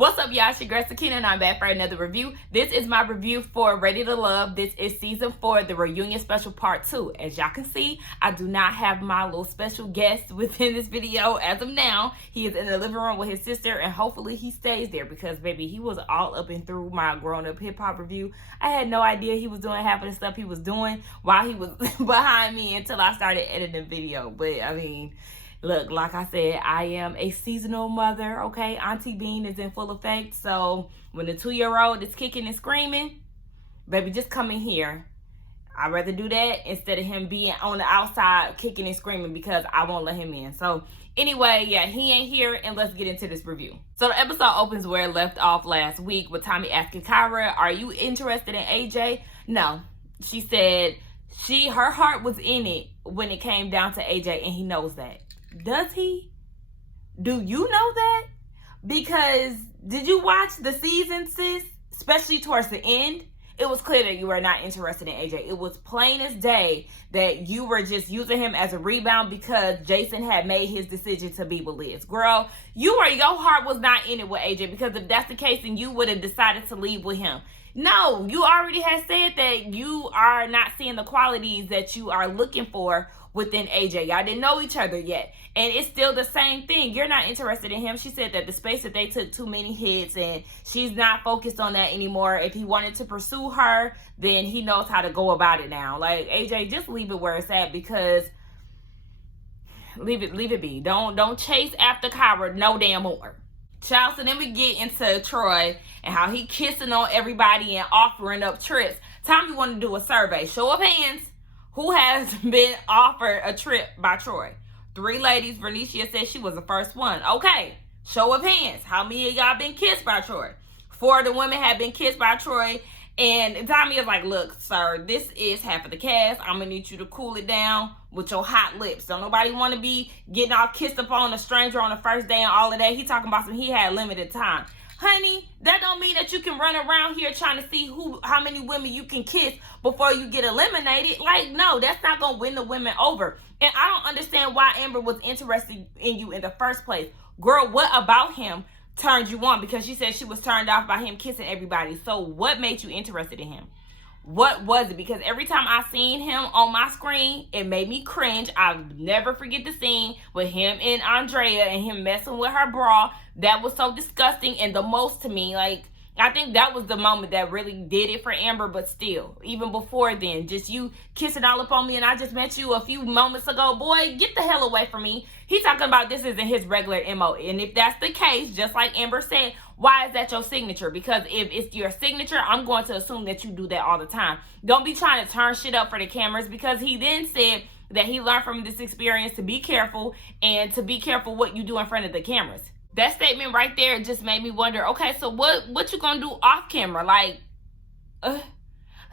What's up, y'all? It's your girl Sakina and I'm back for another review. This is my review for Ready to Love. This is season 4, the reunion special part 2. As y'all can see, I do not have my little special guest within this video as of now. He is in the living room with his sister and hopefully he stays there because, baby, he was all up and through my grown-up hip-hop review. I had no idea he was doing half of the stuff he was doing while he was behind me until I started editing the video. But, I mean, look, like I said, I am a seasonal mother, okay? Auntie Bean is in full effect. So when the 2-year-old is kicking and screaming, baby, just come in here. I'd rather do that instead of him being on the outside kicking and screaming because I won't let him in. So anyway, yeah, he ain't here, and let's get into this review. So the episode opens where it left off last week with Tommy asking Kyra, are you interested in AJ? No. She said her heart was in it when it came down to AJ, and he knows that. Does he? Do you know that? Because did you watch the season, sis? Especially towards the end, it was clear that you were not interested in AJ. It was plain as day that you were just using him as a rebound because Jason had made his decision to be with Liz. Girl, your heart was not in it with AJ, because if that's the case, then you would have decided to leave with him. No, you already had said that you are not seeing the qualities that you are looking for within AJ. Y'all didn't know each other yet. And it's still the same thing. You're not interested in him. She said that the space that they took too many hits and she's not focused on that anymore. If he wanted to pursue her, then he knows how to go about it now. Like, AJ, just leave it where it's at, because leave it be. Don't chase after Kyra no damn more. Child, so then we get into Troy and how he kissing on everybody and offering up trips. Tommy wanted to do a survey. Show of hands. Who has been offered a trip by Troy? 3 ladies. Vernicia said she was the first one. Okay. Show of hands. How many of y'all been kissed by Troy? 4 of the women have been kissed by Troy. And Tommy is like, look, sir, this is half of the cast. I'm going to need you to cool it down with your hot lips. Don't nobody want to be getting all kissed up on a stranger on the first day and all of that. He talking about he had limited time. Honey, that don't mean that you can run around here trying to see how many women you can kiss before you get eliminated. Like, no, that's not going to win the women over. And I don't understand why Amber was interested in you in the first place. Girl, what about him turned you on? Because she said she was turned off by him kissing everybody. So what made you interested in him? What was it? Because every time I seen him on my screen, it made me cringe. I'll never forget the scene with him and Andrea and him messing with her bra. That was so disgusting and the most to me. Like, I think that was the moment that really did it for Amber. But still, even before then, just you kissing all up on me and I just met you a few moments ago. Boy, get the hell away from me. He's talking about this isn't his regular MO. And if that's the case, just like Amber said, why is that your signature? Because if it's your signature, I'm going to assume that you do that all the time. Don't be trying to turn shit up for the cameras, because he then said that he learned from this experience to be careful and to be careful what you do in front of the cameras. That statement right there just made me wonder, okay, so what you gonna do off camera? Like,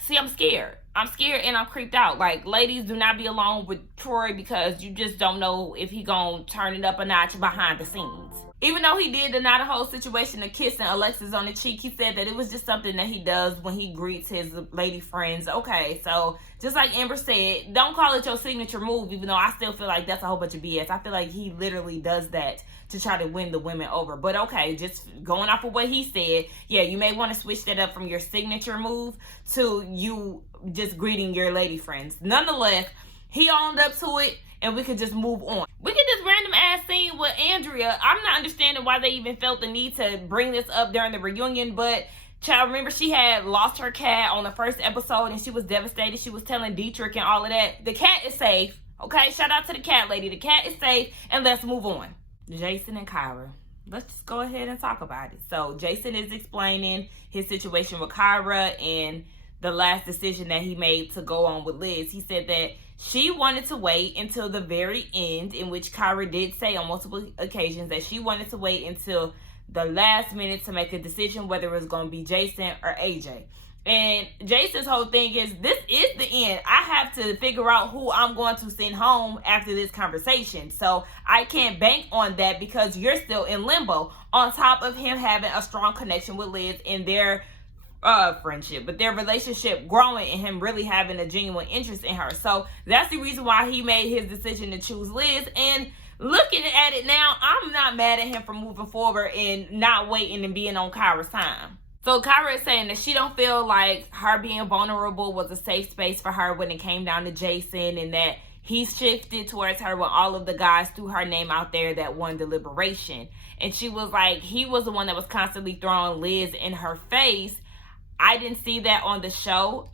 see, I'm scared. I'm scared and I'm creeped out. Like, ladies, do not be alone with Troy, because you just don't know if he gonna turn it up a notch behind the scenes. Even though he did deny the whole situation of kissing Alexis on the cheek, he said that it was just something that he does when he greets his lady friends. Okay, so just like Amber said, don't call it your signature move, even though I still feel like that's a whole bunch of BS. I feel like he literally does that to try to win the women over. But okay, just going off of what he said, yeah, you may want to switch that up from your signature move to you just greeting your lady friends. Nonetheless, he owned up to it, and we could just move on. We get this random ass scene with Andrea. I'm not understanding why they even felt the need to bring this up during the reunion, but child, remember she had lost her cat on the first episode and she was devastated. She was telling Dietrich and all of that. The cat is safe. Okay, shout out to the cat lady. The cat is safe, and let's move on. Jason and Kyra. Let's just go ahead and talk about it. So Jason is explaining his situation with Kyra and the last decision that he made to go on with Liz. He said that she wanted to wait until the very end, in which Kyra did say on multiple occasions that she wanted to wait until the last minute to make a decision whether it was going to be Jason or AJ. And Jason's whole thing is, this is the end. I have to figure out who I'm going to send home after this conversation. So I can't bank on that because you're still in limbo. On top of him having a strong connection with Liz in their friendship, but their relationship growing and him really having a genuine interest in her. So that's the reason why he made his decision to choose Liz. And looking at it now, I'm not mad at him for moving forward and not waiting and being on Kyra's time. So Kyra is saying that she don't feel like her being vulnerable was a safe space for her when it came down to Jason, and that he shifted towards her when all of the guys threw her name out there that won the liberation. And she was like, he was the one that was constantly throwing Liz in her face. I didn't see that on the show.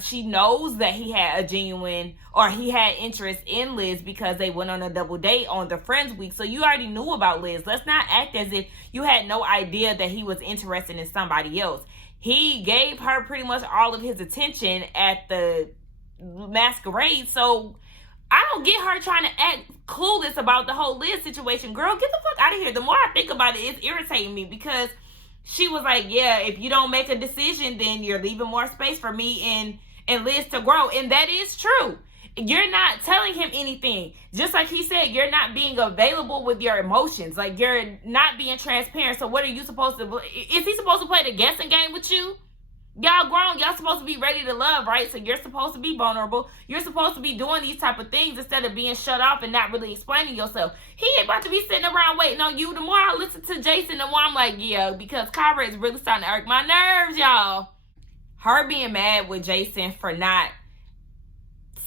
She knows that he had a genuine, or he had interest in Liz because they went on a double date on the Friends Week. So you already knew about Liz. Let's not act as if you had no idea that he was interested in somebody else. He gave her pretty much all of his attention at the masquerade. So I don't get her trying to act clueless about the whole Liz situation. Girl, get the fuck out of here. The more I think about it, it's irritating me, because she was like, yeah, if you don't make a decision, then you're leaving more space for me and Liz to grow. And that is true. You're not telling him anything. Just like he said, you're not being available with your emotions. Like, you're not being transparent. So what are you supposed to... Is he supposed to play the guessing game with you? Y'all grown. Y'all supposed to be ready to love, right? So you're supposed to be vulnerable. You're supposed to be doing these type of things instead of being shut off and not really explaining yourself. He ain't about to be sitting around waiting on you. The more I listen to Jason, the more I'm like, yeah, because Kyra is really starting to irk my nerves, y'all. Her being mad with Jason for not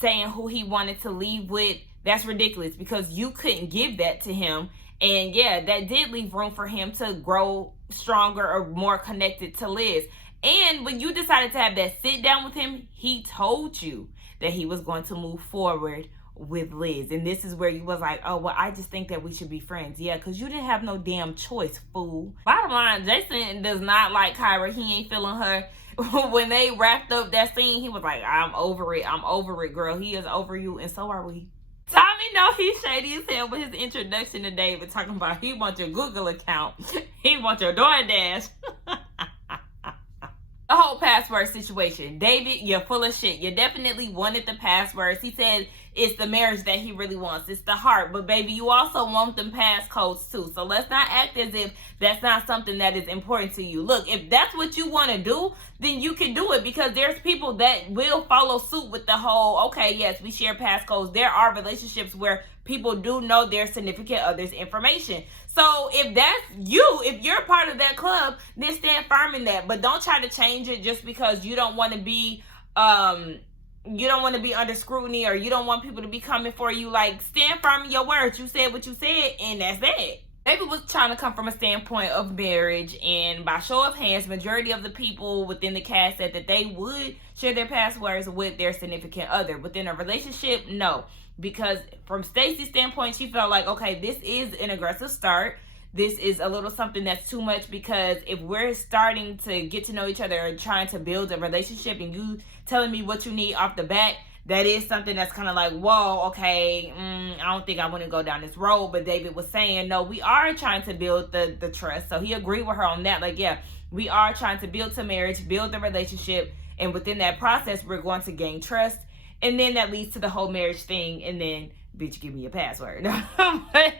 saying who he wanted to leave with, that's ridiculous, because you couldn't give that to him. And yeah, that did leave room for him to grow stronger or more connected to Liz. And when you decided to have that sit down with him, he told you that he was going to move forward with Liz. And this is where you was like, oh, well, I just think that we should be friends. Yeah, because you didn't have no damn choice, fool. Bottom line, Jason does not like Kyra. He ain't feeling her. When they wrapped up that scene, he was like, I'm over it. I'm over it, girl. He is over you, and so are we. Tommy know he's shady as hell with his introduction to David, talking about he wants your Google account. He wants your DoorDash. The whole password situation. David, you're full of shit. You definitely wanted the passwords. He said it's the marriage that he really wants. It's the heart. But baby, you also want them passcodes too. So let's not act as if that's not something that is important to you. Look, if that's what you want to do, then you can do it, because there's people that will follow suit with the whole, okay, yes, we share passcodes. There are relationships where people do know their significant other's information. So if that's you, if you're part of that club, then stand firm in that. But don't try to change it just because you don't want to be under scrutiny, or you don't want people to be coming for you. Like, stand firm in your words. You said what you said, and that's that. Maybe was trying to come from a standpoint of marriage, and by show of hands, majority of the people within the cast said that they would share their passwords with their significant other. Within a relationship, no. Because from Stacy's standpoint, she felt like, okay, this is an aggressive start. This is a little something that's too much, because if we're starting to get to know each other and trying to build a relationship, and you telling me what you need off the bat, that is something that's kind of like, whoa, okay, I don't think I want to go down this road. But David was saying, no, we are trying to build the trust. So he agreed with her on that. Like, yeah, we are trying to build to marriage, build the relationship. And within that process, we're going to gain trust. And then that leads to the whole marriage thing. And then, bitch, give me your password. But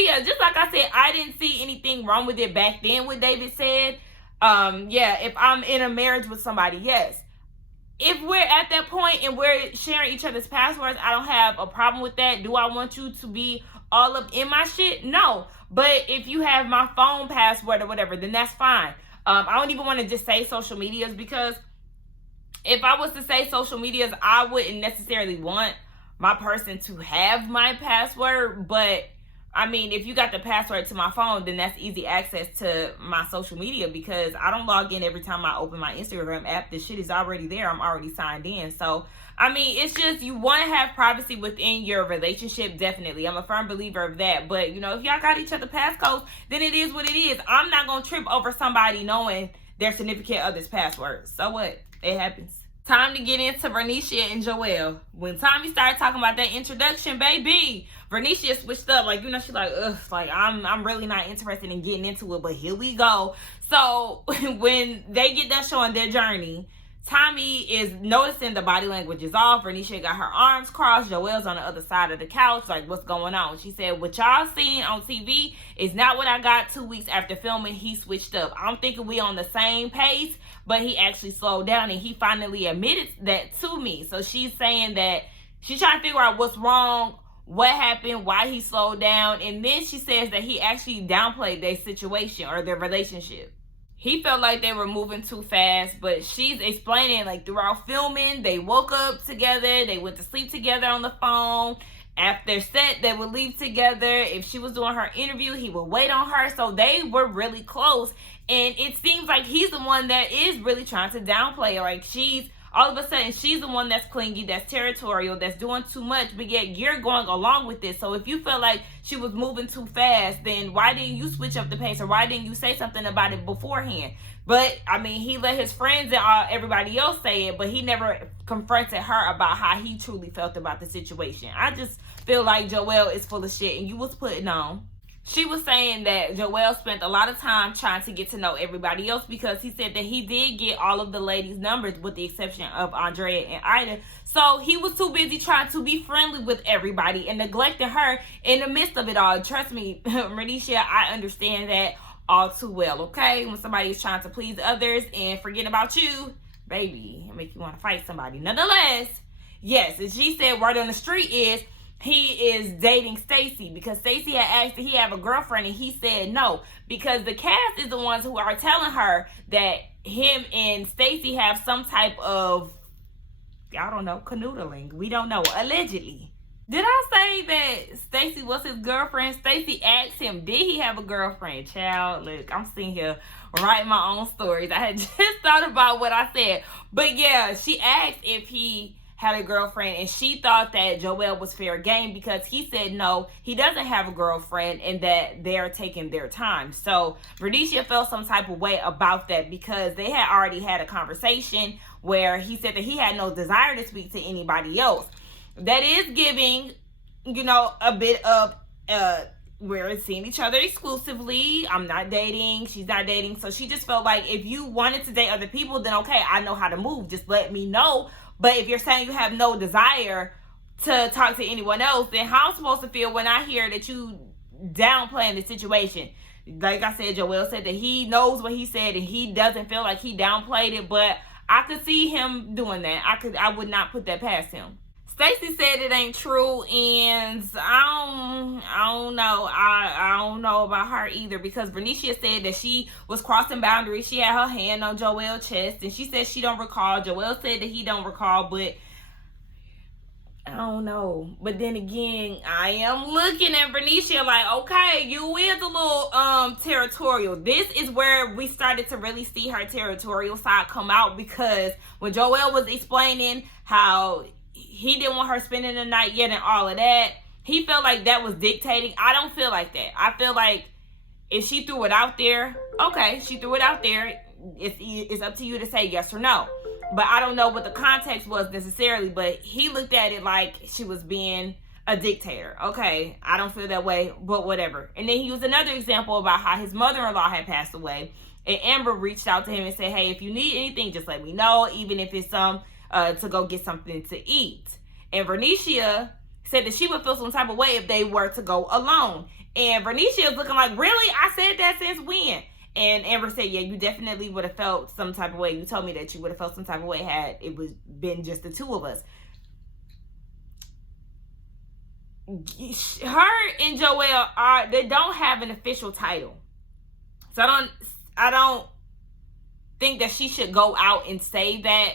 yeah, just like I said, I didn't see anything wrong with it back then, what David said. Yeah, if I'm in a marriage with somebody, yes. If we're at that point and we're sharing each other's passwords, I don't have a problem with that. Do I want you to be all up in my shit? No. But if you have my phone password or whatever, then that's fine. I don't even want to just say social medias, because if I was to say social medias, I wouldn't necessarily want my person to have my password. But I mean, if you got the password to my phone, then that's easy access to my social media, because I don't log in every time I open my Instagram app. The shit is already there. I'm already signed in. So, I mean, it's just, you want to have privacy within your relationship, definitely. I'm a firm believer of that. But, you know, if y'all got each other passcodes, then it is what it is. I'm not going to trip over somebody knowing their significant other's passwords. So what? It happens. Time to get into Vernicia and Joelle. When Tommy started talking about that introduction, baby, Vernicia switched up. Like, you know, she's like, ugh, like, I'm really not interested in getting into it, but here we go. So when they get done showing their journey, Tommy is noticing the body language is off. Vernicia got her arms crossed. Joelle's on the other side of the couch. Like, what's going on? She said, what y'all seen on TV is not what I got 2 weeks after filming. He switched up. I'm thinking we on the same pace, but he actually slowed down, and he finally admitted that to me. So she's saying that She's trying to figure out what's wrong, what happened, why he slowed down, and then she says that he actually downplayed their situation or their relationship. He felt like they were moving too fast, but she's explaining, like, throughout filming, they woke up together, they went to sleep together on the phone. After set, they would leave together. If she was doing her interview, he would wait on her. So they were really close. And it seems like he's the one that is really trying to downplay her. Like, all of a sudden, she's the one that's clingy, that's territorial, that's doing too much, but yet you're going along with this. So if you felt like she was moving too fast, then why didn't you switch up the pace, or why didn't you say something about it beforehand? But, I mean, he let his friends and everybody else say it, but he never confronted her about how he truly felt about the situation. I just feel like Joelle is full of shit, and you was putting on. She was saying that Joelle spent a lot of time trying to get to know everybody else, because he said that he did get all of the ladies' numbers with the exception of Andrea and Ida. So he was too busy trying to be friendly with everybody and neglecting her in the midst of it all. Trust me, Vernicia, I understand that all too well, okay? When somebody is trying to please others and forget about you, baby, it make you want to fight somebody. Nonetheless, yes, as she said, word on the street is he is dating Stacy, because Stacy had asked if he have a girlfriend, and he said no, because the cast is the ones who are telling her that him and Stacy have some type of, I don't know, canoodling. We don't know, allegedly. Did I say that Stacy was his girlfriend? Stacy asked him, did he have a girlfriend? Child, look, I'm sitting here writing my own stories. I had just thought about what I said. But yeah, she asked if he had a girlfriend, and she thought that Joelle was fair game, because he said no, he doesn't have a girlfriend, and that they're taking their time. So Vernicia felt some type of way about that, because they had already had a conversation where he said that he had no desire to speak to anybody else. That is giving, you know, a bit of we're seeing each other exclusively. I'm not dating, she's not dating. So she just felt like, if you wanted to date other people, then okay, I know how to move, just let me know. But if you're saying you have no desire to talk to anyone else, then how I'm supposed to feel when I hear that you downplaying the situation? Like I said, Joelle said that he knows what he said, and he doesn't feel like he downplayed it, but I could see him doing that. I would not put that past him. Stacy said it ain't true, and I don't know. I don't know about her either, because Vernicia said that she was crossing boundaries. She had her hand on Joelle's chest, and she said she don't recall. Joelle said that he don't recall, but I don't know. But then again, I am looking at Vernicia like, okay, you is a little territorial. This is where we started to really see her territorial side come out, because when Joelle was explaining how he didn't want her spending the night yet and all of that, he felt like that was dictating. I don't feel like that. I feel like if she threw it out there, okay, she threw it out there. It's up to you to say yes or no. But I don't know what the context was necessarily, but he looked at it like she was being a dictator. Okay, I don't feel that way, but whatever. And then he used another example about how his mother-in-law had passed away, and Amber reached out to him and said, hey, if you need anything, just let me know, even if it's to go get something to eat. And Vernicia said that she would feel some type of way if they were to go alone. And Vernicia is looking like, really? I said that since when? And Amber said, yeah, you definitely would have felt some type of way. You told me that you would have felt some type of way had it been just the two of us. Her and Joelle they don't have an official title. So I don't think that she should go out and say that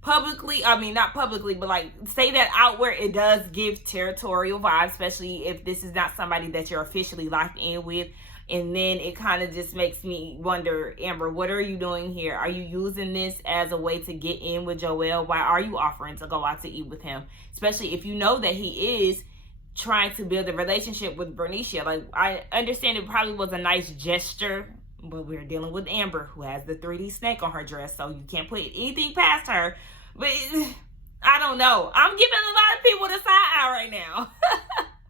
publicly. I mean, not publicly, but like say that out where it does give territorial vibes, especially if this is not somebody that you're officially locked in with. And then it kind of just makes me wonder, Amber, what are you doing here? Are you using this as a way to get in with Joelle? Why are you offering to go out to eat with him? Especially if you know that he is trying to build a relationship with Vernicia. Like, I understand it probably was a nice gesture, but we're dealing with Amber, who has the 3D snake on her dress, so you can't put anything past her. But I don't know. I'm giving a lot of people the side eye right now.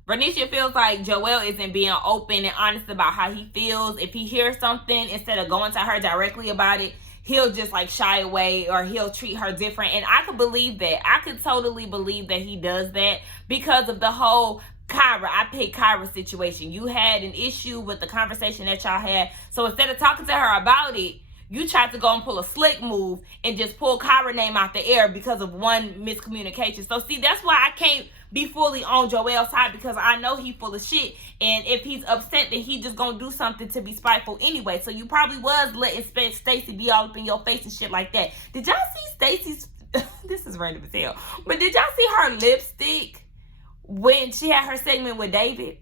Vernicia feels like Joelle isn't being open and honest about how he feels. If he hears something, instead of going to her directly about it, he'll just like shy away, or he'll treat her different. And I could believe that. I could totally believe that he does that because of the whole Kyra, I picked Kyra situation. You had an issue with the conversation that y'all had. So instead of talking to her about it, You tried to go and pull a slick move and just pull Kyra's name out the air because of one miscommunication. So see, that's why I can't be fully on Joelle's side, because I know he full of shit. And if he's upset, then he just gonna do something to be spiteful anyway. So you probably was letting Stacy be all up in your face and shit like that. Did y'all see Stacy's, this is random as hell, but did y'all see her lipstick when she had her segment with David?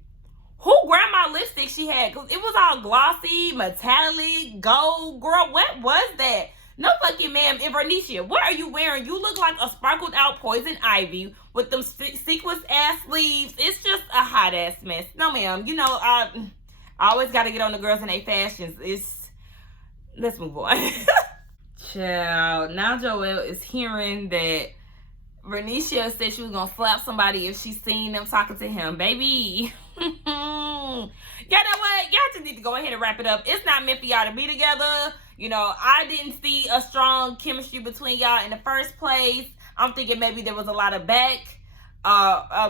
Who grandma lipstick she had? Because it was all glossy, metallic, gold. Girl, what was that? No fucking ma'am. And Vernicia, what are you wearing? You look like a sparkled out poison ivy with them sequence ass sleeves. It's just a hot ass mess. No ma'am. You know, I always got to get on the girls in their fashions. Let's move on. Child, now Joelle is hearing that Vernicia said she was going to slap somebody if she seen them talking to him. Baby. Y'all know what? Y'all just need to go ahead and wrap it up. It's not meant for y'all to be together. You know, I didn't see a strong chemistry between y'all in the first place. I'm thinking maybe there was a lot of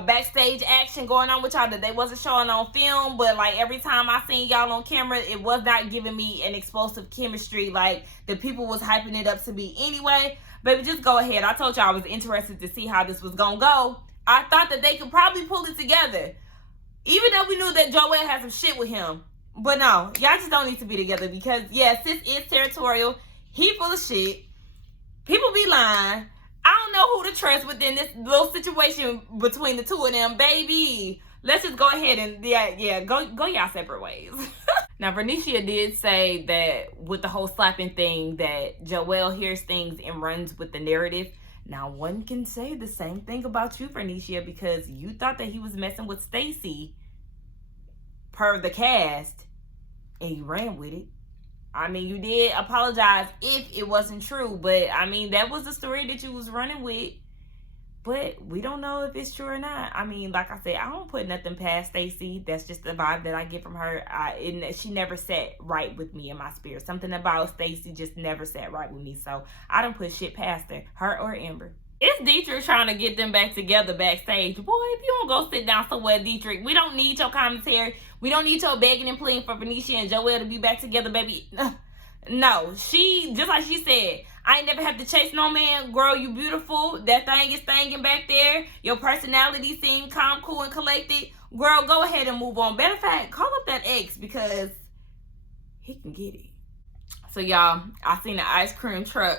backstage action going on with y'all that they wasn't showing on film. But like every time I seen y'all on camera, it was not giving me an explosive chemistry like the people was hyping it up to be anyway. Baby, just go ahead. I told y'all I was interested to see how this was gonna go. I thought that they could probably pull it together, even though we knew that Joelle had some shit with him. But no, y'all just don't need to be together, because yeah, sis is territorial. He full of shit. People be lying. I don't know who to trust within this little situation between the two of them, baby. Let's just go ahead and go y'all separate ways. Now, Vernicia did say that with the whole slapping thing, that Joelle hears things and runs with the narrative. Now, one can say the same thing about you, Vernicia, because you thought that he was messing with Stacy per the cast, and you ran with it. I mean, you did apologize if it wasn't true, but I mean, that was the story that you was running with. But we don't know if it's true or not. I mean, like I said, I don't put nothing past Stacy. That's just the vibe that I get from her. She never sat right with me in my spirit. Something about Stacy just never sat right with me. So I don't put shit past her or Amber. It's Dietrich trying to get them back together backstage. Boy, if you don't go sit down somewhere, Dietrich, we don't need your commentary. We don't need your begging and pleading for Vernicia and Joelle to be back together, baby. No, just like she said, I ain't never have to chase no man. Girl, you beautiful. That thing is thangin' back there. Your personality seemed calm, cool, and collected. Girl, go ahead and move on. Matter of fact, call up that ex, because he can get it. So, y'all, I seen the ice cream truck.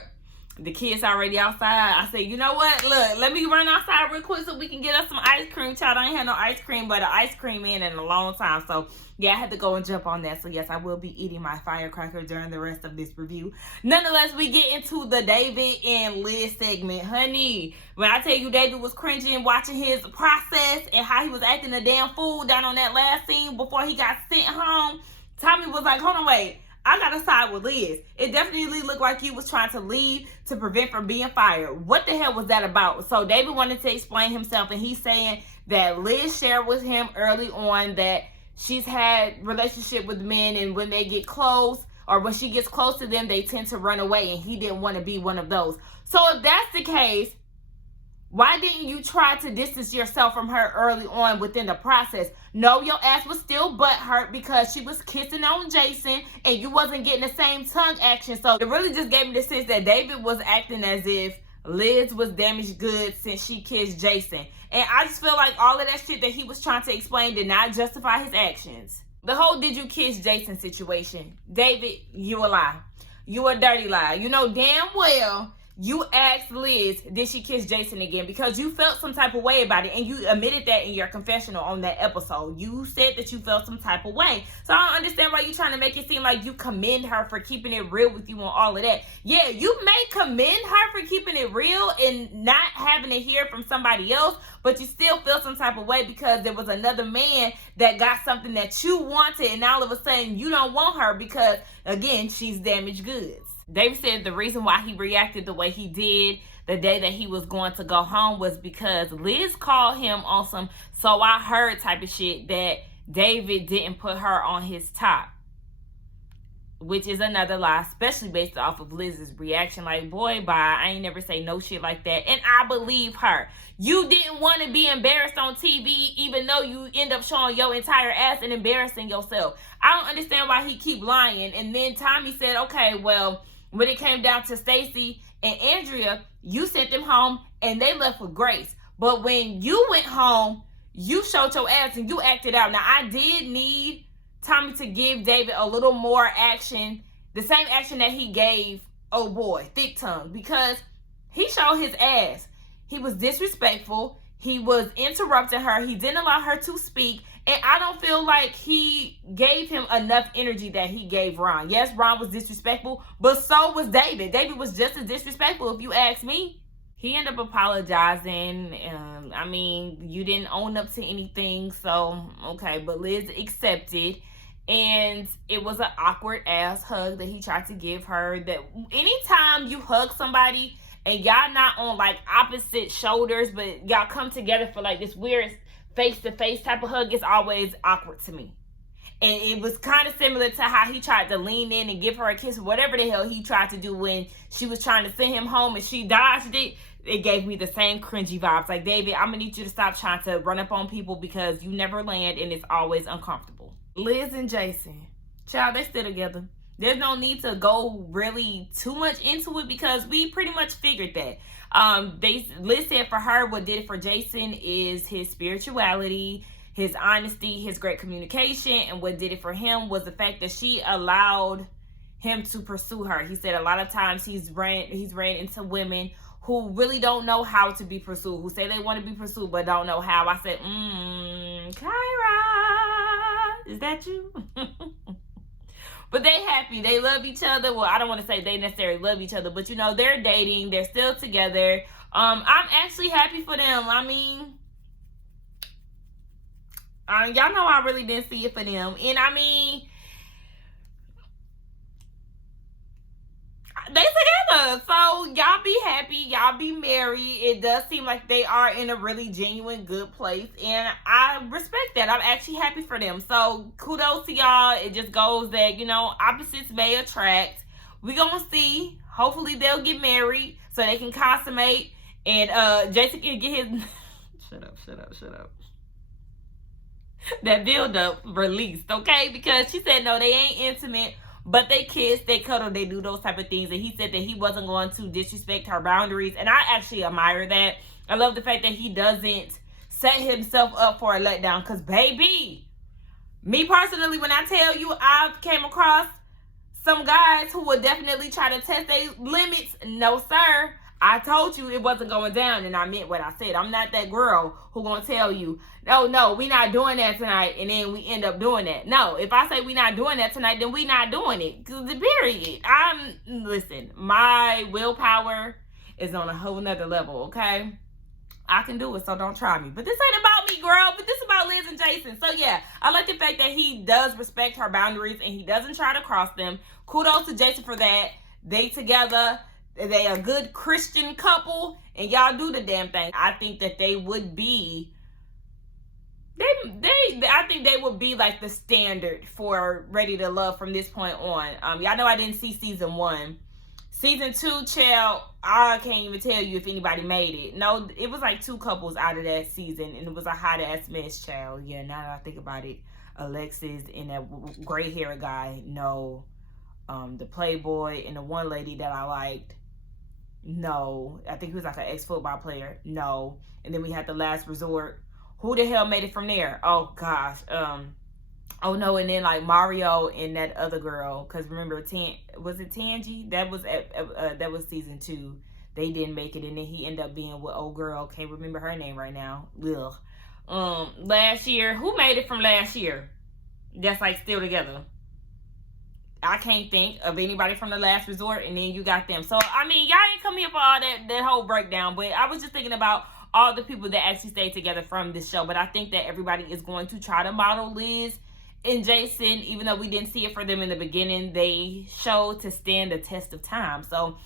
The kids already outside. I said, you know what? Look, let me run outside real quick so we can get us some ice cream. Child, I ain't had no ice cream, but an ice cream in a long time. So, yeah, I had to go and jump on that. So, yes, I will be eating my firecracker during the rest of this review. Nonetheless, we get into the David and Liz segment. Honey, when I tell you David was cringing watching his process and how he was acting a damn fool down on that last scene before he got sent home, Tommy was like, hold on, wait. I gotta side with Liz. It definitely looked like he was trying to leave to prevent from being fired. What the hell was that about? So David wanted to explain himself, and he's saying that Liz shared with him early on that she's had relationship with men, and when they get close, or when she gets close to them, they tend to run away, and he didn't want to be one of those. So if that's the case, why didn't you try to distance yourself from her early on within the process? No, your ass was still butthurt because she was kissing on Jason and you wasn't getting the same tongue action. So it really just gave me the sense that David was acting as if Liz was damaged goods since she kissed Jason. And I just feel like all of that shit that he was trying to explain did not justify his actions. The whole did you kiss Jason situation. David, you a lie. You a dirty lie. You know damn well you asked Liz, did she kiss Jason again? Because you felt some type of way about it. And you admitted that in your confessional on that episode. You said that you felt some type of way. So I don't understand why you're trying to make it seem like you commend her for keeping it real with you and all of that. Yeah, you may commend her for keeping it real and not having to hear from somebody else. But you still feel some type of way because there was another man that got something that you wanted. And all of a sudden you don't want her because, again, she's damaged goods. David said the reason why he reacted the way he did the day that he was going to go home was because Liz called him on some "so I heard" type of shit that David didn't put her on his top. Which is another lie, especially based off of Liz's reaction. Like, boy, bye. I ain't never say no shit like that. And I believe her. You didn't want to be embarrassed on TV, even though you end up showing your entire ass and embarrassing yourself. I don't understand why he keep lying. And then Tommy said, okay, well, when it came down to Stacy and Andrea, you sent them home and they left with grace. But when you went home, you showed your ass and you acted out. Now, I did need Tommy to give David a little more action, the same action that he gave, oh boy, Thick Tongue, because he showed his ass. He was disrespectful. He was interrupting her. He didn't allow her to speak. And I don't feel like he gave him enough energy that he gave Ron. Yes, Ron was disrespectful, but so was David. David was just as disrespectful, if you ask me. He ended up apologizing. I mean, you didn't own up to anything, so okay. But Liz accepted. And it was an awkward ass hug that he tried to give her. That anytime you hug somebody and y'all not on like opposite shoulders, but y'all come together for like this weird face-to-face type of hug, it's always awkward to me. And it was kind of similar to how he tried to lean in and give her a kiss, whatever the hell he tried to do when she was trying to send him home and she dodged it. It gave me the same cringy vibes. Like, David, I'm gonna need you to stop trying to run up on people because you never land and it's always uncomfortable. Liz and Jason, child, they still together. There's no need to go really too much into it because we pretty much figured that. Liz said for her, what did it for Jason is his spirituality, his honesty, his great communication, and what did it for him was the fact that she allowed him to pursue her. He said a lot of times he's ran into women who really don't know how to be pursued, who say they want to be pursued but don't know how. I said, Kyra, is that you? But they happy. They love each other. Well, I don't want to say they necessarily love each other, but you know, they're dating. They're still together. I'm actually happy for them. I mean, y'all know I really didn't see it for them. And I mean, they together. So y'all be happy. Y'all be married. It does seem like they are in a really genuine good place. And I respect that. I'm actually happy for them. So kudos to y'all. It just goes that, you know, opposites may attract. We're going to see. Hopefully they'll get married so they can consummate. And Jason can get his... Shut up. That build-up released, okay? Because she said, no, they ain't intimate. But they kiss, they cuddle, they do those type of things. And he said that he wasn't going to disrespect her boundaries. And I actually admire that. I love the fact that he doesn't set himself up for a letdown. Because, baby, me personally, when I tell you I've came across some guys who would definitely try to test their limits. No, sir. I told you it wasn't going down, and I meant what I said. I'm not that girl who gonna tell you, no, we not doing that tonight, and then we end up doing that. No, if I say we not doing that tonight, then we not doing it. Period. Listen, my willpower is on a whole nother level, okay? I can do it, so don't try me. But this ain't about me, girl, but this is about Liz and Jason. So yeah, I like the fact that he does respect her boundaries, and he doesn't try to cross them. Kudos to Jason for that. They together. They a good Christian couple, and y'all do the damn thing. I think that they would be, I think they would be like the standard for Ready to Love from this point on. Y'all know I didn't see season 1. Season 2, child, I can't even tell you if anybody made it. No, it was like 2 couples out of that season, and it was a hot ass mess, child. Yeah, now that I think about it, Alexis and that gray hair guy, no. The Playboy and the one lady that I liked, no. I think he was like an ex-football player, no. And then we had The Last Resort. Who the hell made it from there? Oh gosh. Oh no. And then like Mario and that other girl, because remember, was it Tangi? That was season 2. They didn't make it, and then he ended up being with old girl. Can't remember her name right now. Ugh. Last year, who made it from last year? That's like still together. I can't think of anybody from The Last Resort, and then you got them. So, I mean, y'all ain't come here for all that whole breakdown, but I was just thinking about all the people that actually stayed together from this show. But I think that everybody is going to try to model Liz and Jason, even though we didn't see it for them in the beginning. They showed to stand the test of time. So,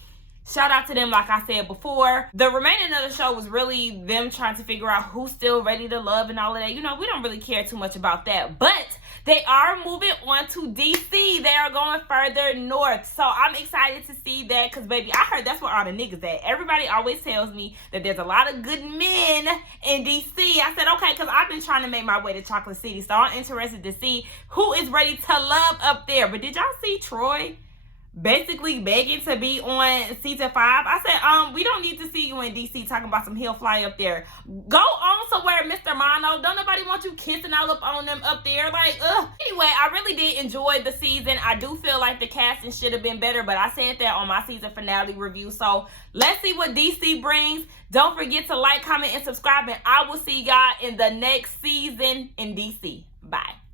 shout out to them, like I said before. The remaining of the show was really them trying to figure out who's still ready to love and all of that. You know, we don't really care too much about that. But they are moving on to DC. They are going further north. So I'm excited to see that because, baby, I heard that's where all the niggas at. Everybody always tells me that there's a lot of good men in DC. I said, okay, because I've been trying to make my way to Chocolate City. So I'm interested to see who is ready to love up there. But did y'all see Troy basically begging to be on season 5. I said, we don't need to see you in DC talking about some he'll fly up there. Go on somewhere, Mr. Mono. Don't nobody want you kissing all up on them up there. Like, ugh. Anyway, I really did enjoy the season. I do feel like the casting should have been better, but I said that on my season finale review. So let's see what DC brings. Don't forget to like, comment, and subscribe, and I will see y'all in the next season in DC. Bye.